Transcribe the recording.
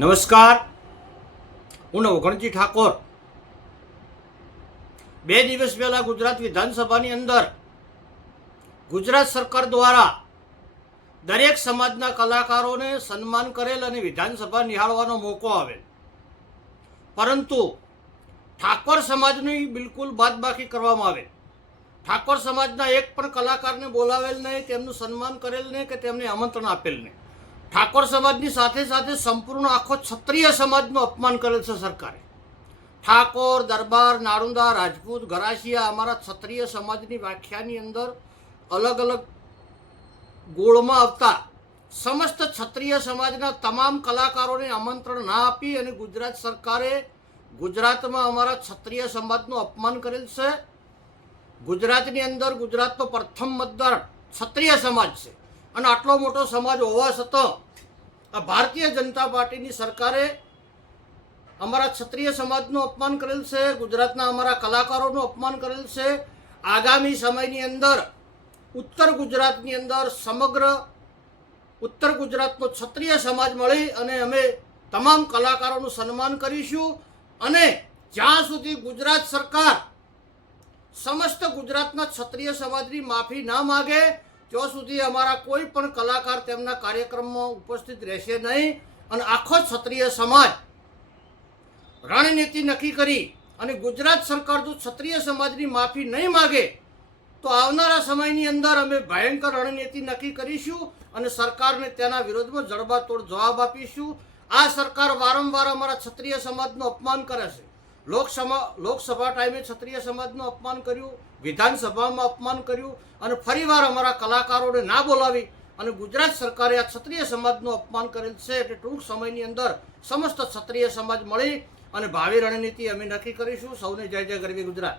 નમસ્કાર, હું નવઘણજી ઠાકોર. 2 દિવસ પહેલા ગુજરાત વિધાનસભાની અંદર ગુજરાત સરકાર દ્વારા દરેક સમાજના કલાકારોને સન્માન કરેલ અને વિધાનસભા નિહાળવાનો મોકો આવેલ, પરંતુ ઠાકોર સમાજની બિલકુલ બાદબાકી કરવામાં આવે. ઠાકોર સમાજના એક પણ કલાકારને બોલાવેલ નહીં, તેમનું સન્માન કરેલ નહીં કે તેમને આમંત્રણ આપેલ નહીં. ઠાકોર સમાજની સાથે સાથે સંપૂર્ણ આખો ક્ષત્રિય સમાજનું અપમાન કરેલ છે સરકારે. ઠાકોર, દરબાર, નાળુંદા, રાજપૂત, ગરાસિયા અમારા ક્ષત્રિય સમાજની વ્યાખ્યાની અંદર અલગ અલગ ગોળમાં આવતા સમસ્ત ક્ષત્રિય સમાજના તમામ કલાકારોને આમંત્રણ ના આપી અને ગુજરાત સરકારે ગુજરાતમાં અમારા ક્ષત્રિય સમાજનું અપમાન કરેલ છે. ગુજરાતની અંદર ગુજરાતનો પ્રથમ મતદાર ક્ષત્રિય સમાજ છે અને આટલો મોટો સમાજ હોવા છતાં આ ભારતીય જનતા પાર્ટીની સરકારે અમારા ક્ષત્રિય સમાજનું અપમાન કરેલ છે, ગુજરાતના અમારા કલાકારોનું અપમાન કરેલ છે. આગામી સમયની અંદર ઉત્તર ગુજરાતની અંદર સમગ્ર ઉત્તર ગુજરાતનો ક્ષત્રિય સમાજ મળી અને અમે તમામ કલાકારોનું સન્માન કરીશું અને જ્યાં સુધી ગુજરાત સરકાર સમસ્ત ગુજરાતના ક્ષત્રિય સમાજની માફી ના માગે ત્યાં સુધી અમારા કોઈ પણ કલાકાર તેમના કાર્યક્રમમાં ઉપસ્થિત રહેશે નહીં અને આખો ક્ષત્રિય સમાજ રણનીતિ નક્કી કરી અને ગુજરાત સરકાર જો ક્ષત્રિય સમાજની માફી નહીં માગે તો આવનારા સમયની અંદર અમે ભયંકર રણનીતિ નક્કી કરીશું અને સરકારને તેના વિરોધમાં જડબાતોડ જવાબ આપીશું. આ સરકાર વારંવાર અમારા ક્ષત્રિય સમાજનું અપમાન કરે છે. લોકસભા ટાઈમે ક્ષત્રિય સમાજનું અપમાન કર્યું, વિધાનસભામાં અપમાન કર્યું અને ફરીવાર અમારા કલાકારોને ના બોલાવી અને ગુજરાત સરકારે આ ક્ષત્રિય સમાજનું અપમાન કરેલ છે. એટલે ટૂંક સમયની અંદર સમસ્ત ક્ષત્રિય સમાજ મળી અને ભાવિ રણનીતિ અમે નક્કી કરીશું. સૌને જય જય ગરવી ગુજરાત.